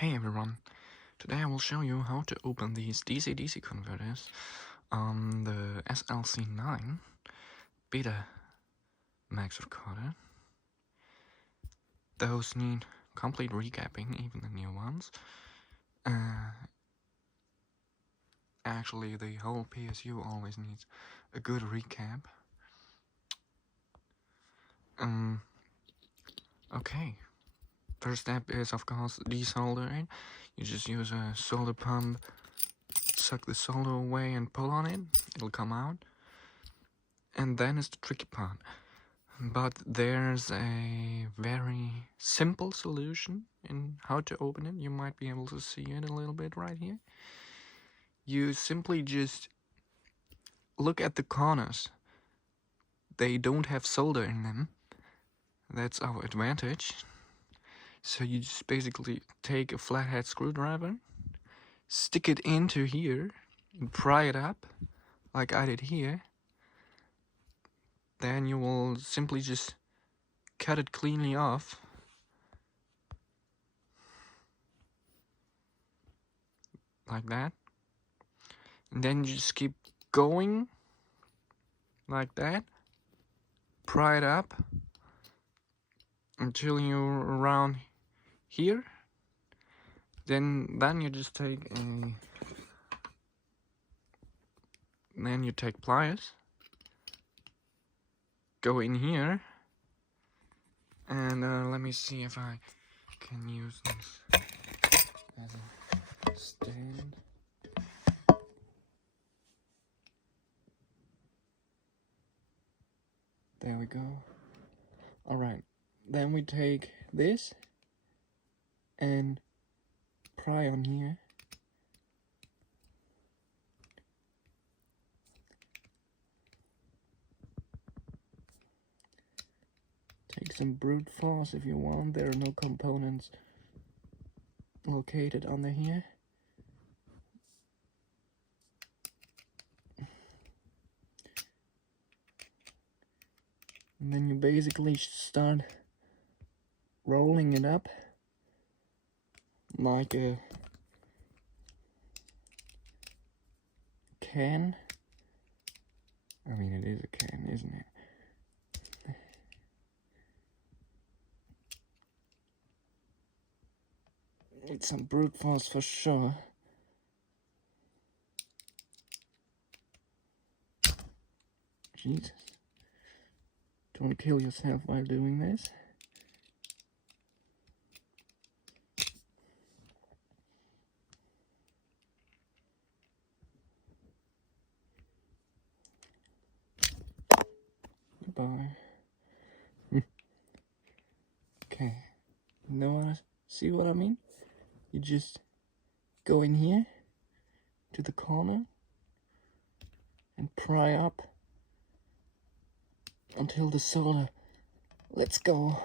Hey everyone, today I will show you how to open these DC-DC converters on the SL-C9 Betamax Recorder. Those need complete recapping, even the new ones. Actually, the whole PSU always needs a good recap. Okay. First step is, of course, desoldering. You just use a solder pump, suck the solder away and pull on it, it'll come out. And then is the tricky part. But there's a very simple solution in how to open it. You might be able to see it a little bit right here. You simply just look at the corners. They don't have solder in them. That's our advantage. So you just basically take a flathead screwdriver, stick it into here, and pry it up, like I did here. Then you will simply just cut it cleanly off. Like that. And then you just keep going like that. Pry it up until you're around here. Then you just take pliers, go in here, and let me see if I can use this as a stand. There we go. Alright, then we take this and pry on here. Take some brute force if you want. There are no components located under here. And then you basically start rolling it up like a can. I mean, it is a can, isn't it? Need some brute force for sure. Jesus. Don't kill yourself while doing this. Goodbye. Okay. See what I mean? You just go in here to the corner and pry up until the solder lets go.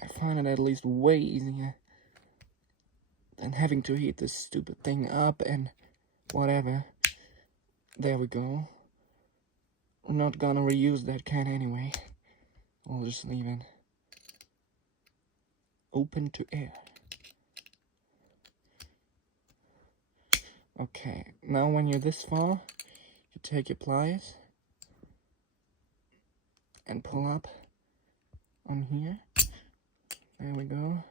I find it at least way easier than having to heat this stupid thing up and whatever. There we go. We're not gonna reuse that can anyway. I'll just leave it open to air. Okay, now when you're this far, you take your pliers and pull up on here. There we go.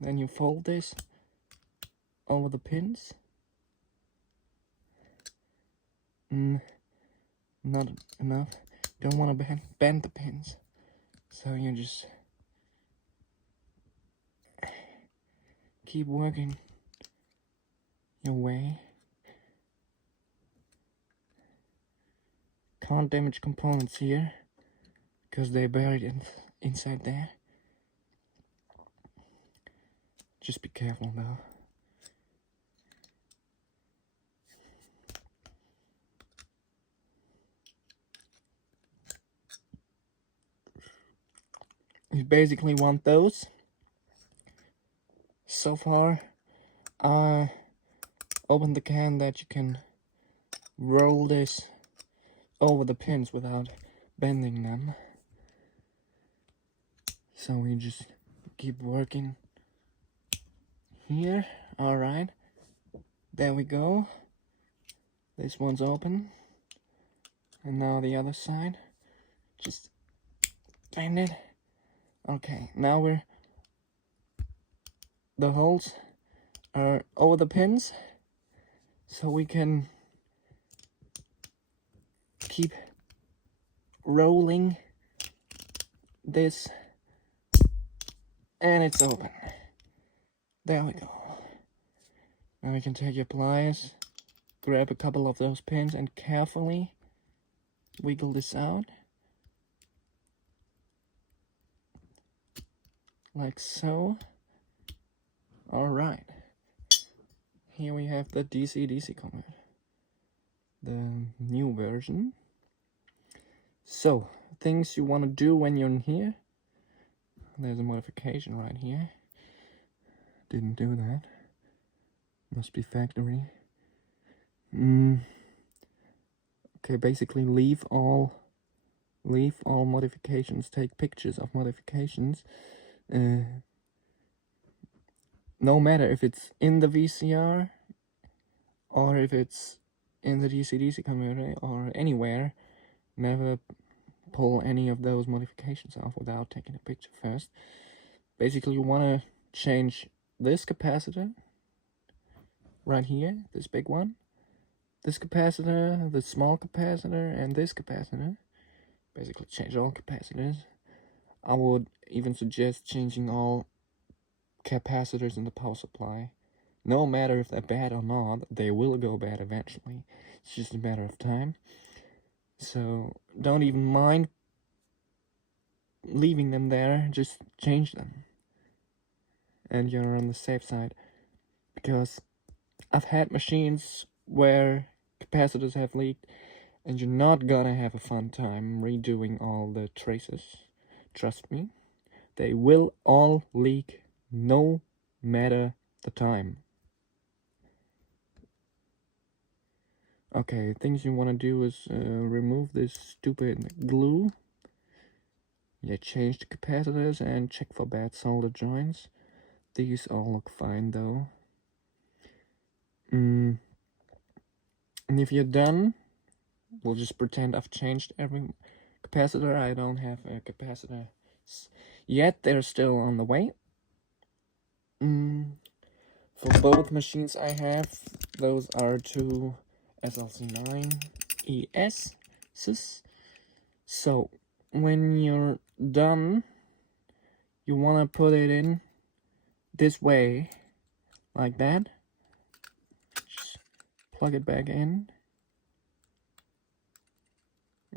Then you fold this over the pins. Not enough. Don't want to bend the pins. So you just keep working your way. Can't damage components here because they're buried inside there. Just be careful though. You basically want those. So far, I opened the can that you can roll this over the pins without bending them. So we just keep working here. Alright, there we go. This one's open. And now the other side. Just bend it. Okay, now the holes are over the pins, so we can keep rolling this, and it's open. There we go. Now we can take your pliers, grab a couple of those pins, and carefully wiggle this out. Like so. Alright. Here we have the DC-DC converter. The new version. So, things you want to do when you're in here. There's a modification right here. Didn't do that. Must be factory. Okay, basically leave all modifications. Take pictures of modifications. No matter if it's in the VCR or if it's in the DC-DC converter or anywhere, never pull any of those modifications off without taking a picture first. Basically, you want to change this capacitor right here, this big one, this capacitor, the small capacitor, and this capacitor. Basically change all capacitors. I would even suggest changing all capacitors in the power supply. No matter if they're bad or not, they will go bad eventually. It's just a matter of time. So don't even mind leaving them there, just change them. And you're on the safe side. Because I've had machines where capacitors have leaked, and you're not gonna have a fun time redoing all the traces. Trust me. They will all leak no matter the time. Okay, things you want to do is remove this stupid glue. Yeah, change the capacitors and check for bad solder joints. These all look fine though. And if you're done, we'll just pretend I've changed every capacitor. I don't have a capacitor yet. They're still on the way. For both machines I have, those are two SL-C9ES. So when you're done, you want to put it in this way, like that. Just plug it back in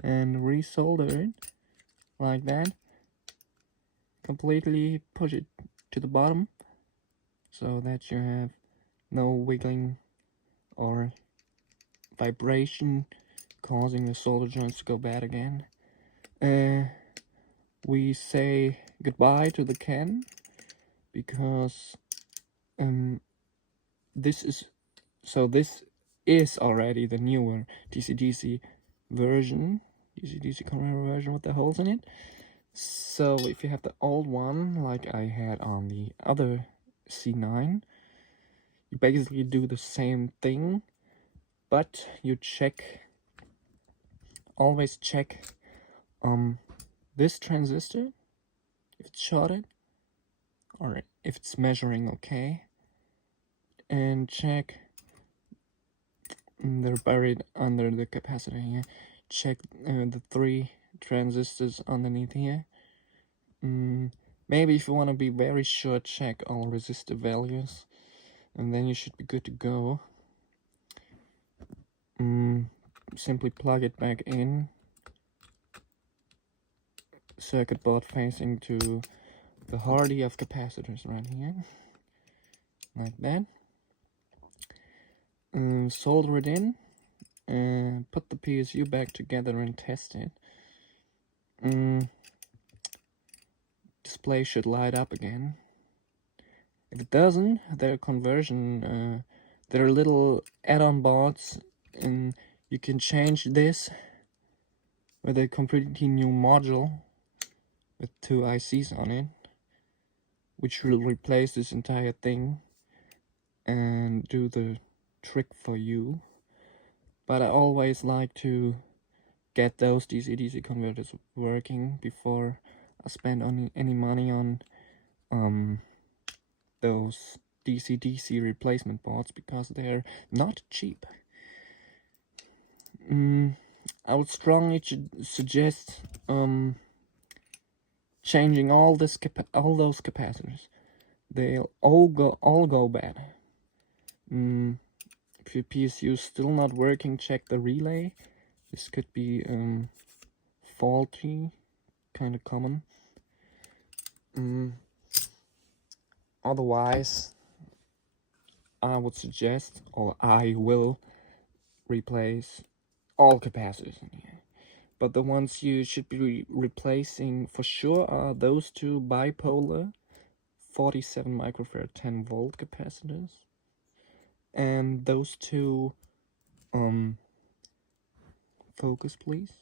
and resolder it like that. Completely push it to the bottom so that you have no wiggling or vibration causing the solder joints to go bad again. We say goodbye to the can because this is already the newer DC-DC version, DC-DC converter version with the holes in it. So if you have the old one, like I had on the other C9, you basically do the same thing, but you always check this transistor, if it's shorted, or if it's measuring okay, and check, they're buried under the capacitor here, check the 3 transistors underneath here. Maybe if you want to be very sure, check all resistor values, and then you should be good to go. Simply plug it back in, circuit board facing to the hardy of capacitors right here, like that. Solder it in, and put the PSU back together and test it. Display should light up again. If it doesn't, there are little add-on boards, and you can change this with a completely new module with 2 ICs on it, which will replace this entire thing and do the trick for you. But I always like to get those DC-DC converters working before I spend any money on those DC-DC replacement boards, because they're not cheap. I would strongly suggest changing all those capacitors. They'll all go bad. If your PSU is still not working, check the relay. This could be faulty, kind of common. Otherwise, I would suggest, or I will, replace all capacitors in here. But the ones you should be replacing for sure are those two bipolar 47 microfarad 10 volt capacitors, and those two focus please,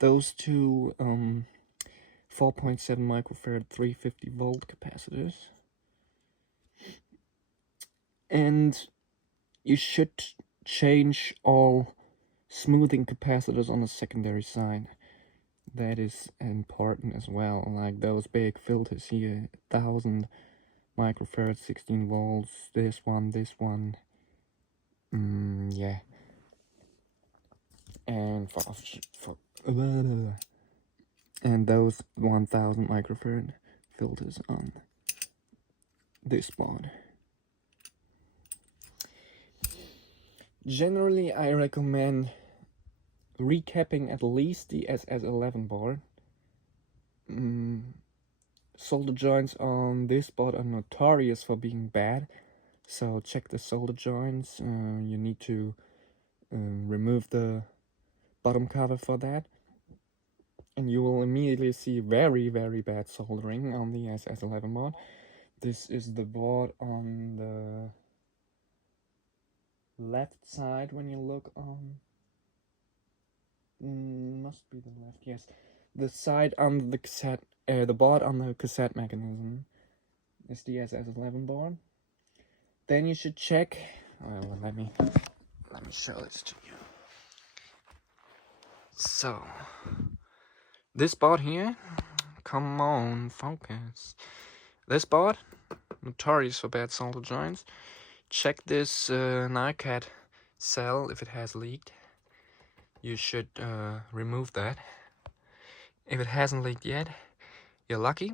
those two 4.7 microfarad 350 volt capacitors. And you should change all smoothing capacitors on the secondary side. That is important as well, like those big filters here, 1000 microfarad 16 volts, this one, yeah. And and those 1000 microfarad filters on this board. Generally, I recommend recapping at least the SS11 board. Solder joints on this board are notorious for being bad, so check the solder joints. You need to remove the bottom cover for that, and you will immediately see very, very bad soldering on the SS11 board. This is the board on the left side when you look on. Must be the left, yes. The side on the cassette, the board on the cassette mechanism is the SS11 board. Then you should check. Let me show this to you. So, this board here, come on, focus. This board, notorious for bad solder joints. Check this NiCad cell if it has leaked. You should remove that. If it hasn't leaked yet, you're lucky,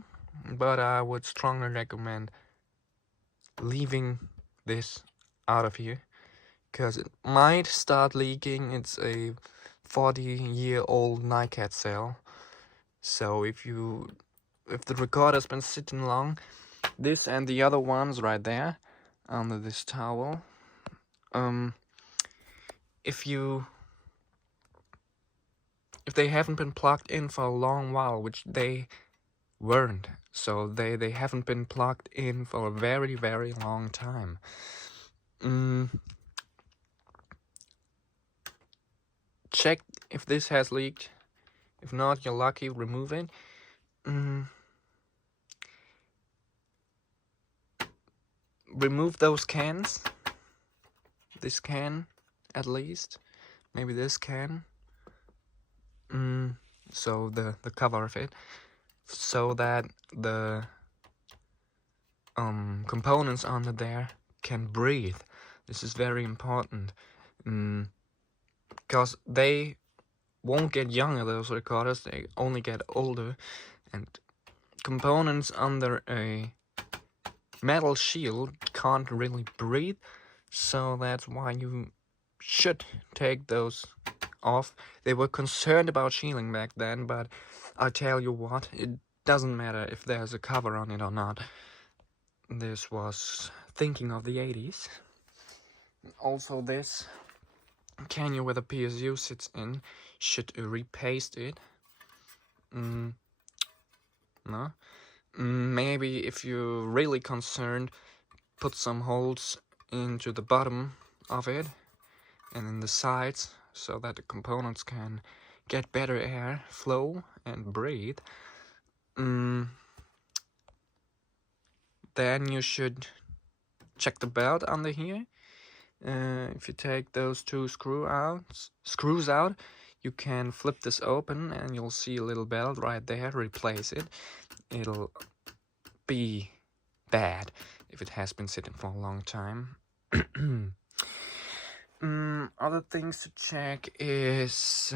but I would strongly recommend leaving this out of here, because it might start leaking. It's a 40-year-old NiCad cell, so if the recorder's been sitting long, this and the other ones right there under this towel, if they haven't been plugged in for a long while, which they weren't, so they haven't been plugged in for a very, very long time, check if this has leaked. If not, you're lucky, remove it. Remove those cans. This can, at least. Maybe this can. So the cover of it, so that the components under there can breathe. This is very important, because they won't get younger, those recorders, they only get older, and components under a metal shield can't really breathe, so that's why you should take those off. They were concerned about shielding back then, but I tell you what, it doesn't matter if there's a cover on it or not. This was thinking of the 80s. Also, this can where the PSU sits in, should repaste it. No? Maybe if you're really concerned, put some holes into the bottom of it and in the sides, so that the components can get better air flow and breathe, then you should check the belt under here. If you take those two screws out, you can flip this open and you'll see a little belt right there. Replace it. It'll be bad if it has been sitting for a long time. Other things to check is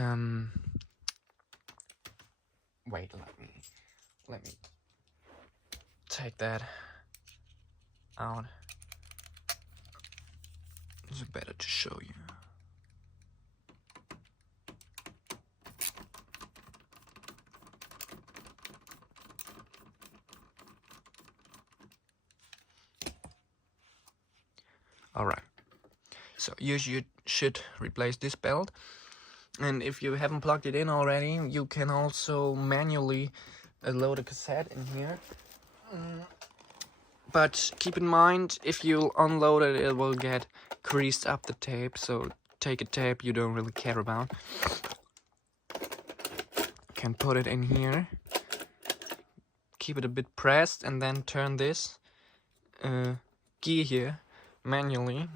wait, let me take that out. It's better to show you. Alright, so you should replace this belt, and if you haven't plugged it in already, you can also manually load a cassette in here. But keep in mind, if you unload it, it will get creased up the tape, so take a tape you don't really care about. You can put it in here, keep it a bit pressed, and then turn this key here manually,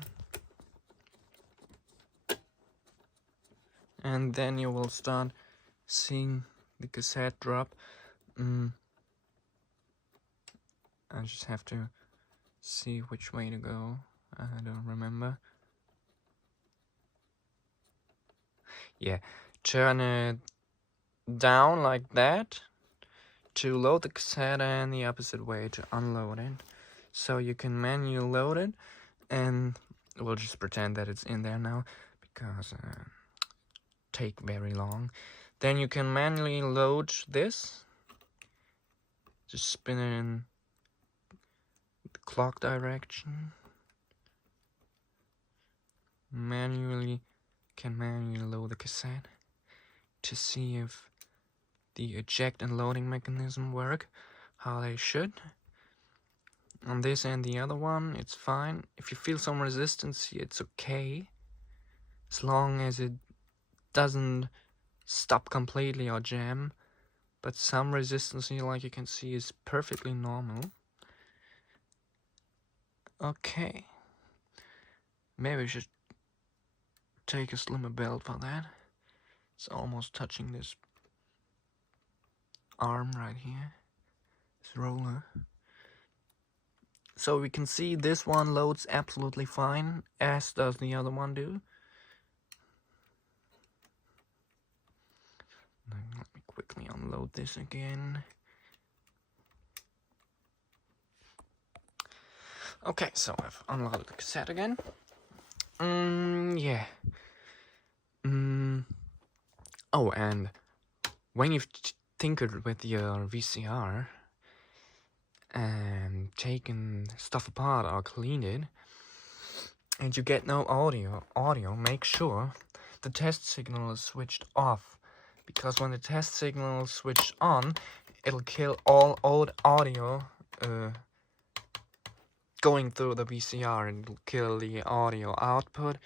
and then you will start seeing the cassette drop. I just have to see which way to go. I don't remember. Yeah, turn it down like that to load the cassette, and the opposite way to unload it. So you can manually load it, and we'll just pretend that it's in there now because take very long. Then you can manually load this. Just spin it in the clock direction. Manually load the cassette to see if the eject and loading mechanism work how they should. On this and the other one, it's fine. If you feel some resistance, it's okay, as long as it doesn't stop completely or jam. But some resistance here, like you can see, is perfectly normal. Okay, maybe we should take a slimmer belt for that. It's almost touching this arm right here, this roller. So we can see this one loads absolutely fine, as does the other one do. Let me quickly unload this again. Okay, so I've unloaded the cassette again. Yeah. Oh, and when you've tinkered with your VCR and taken stuff apart or cleaned it, and you get no audio, make sure the test signal is switched off, because when the test signal is switched on, it'll kill all old audio going through the VCR, and it'll kill the audio output,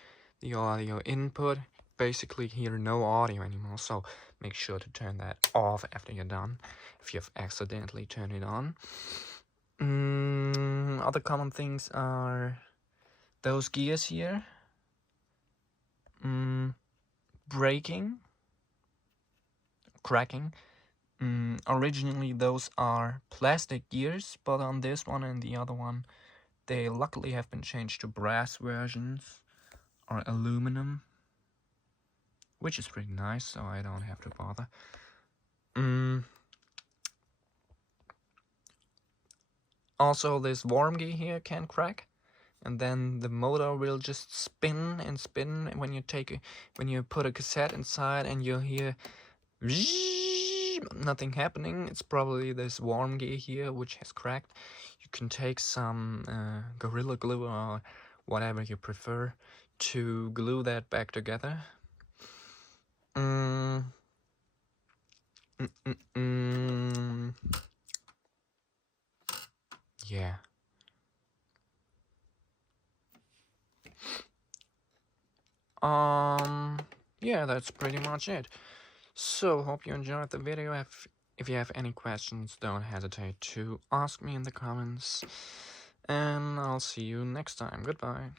the audio input. Basically hear no audio anymore, so make sure to turn that off after you're done if you've accidentally turned it on. Other common things are those gears here, breaking, cracking. Originally those are plastic gears, but on this one and the other one they luckily have been changed to brass versions or aluminum, which is pretty nice, so I don't have to bother. Also, this worm gear here can crack, and then the motor will just spin and spin when you put a cassette inside, and you'll hear nothing happening. It's probably this worm gear here which has cracked. You can take some Gorilla Glue or whatever you prefer to glue that back together. Yeah. Yeah, that's pretty much it. So, hope you enjoyed the video. If you have any questions, don't hesitate to ask me in the comments. And I'll see you next time. Goodbye.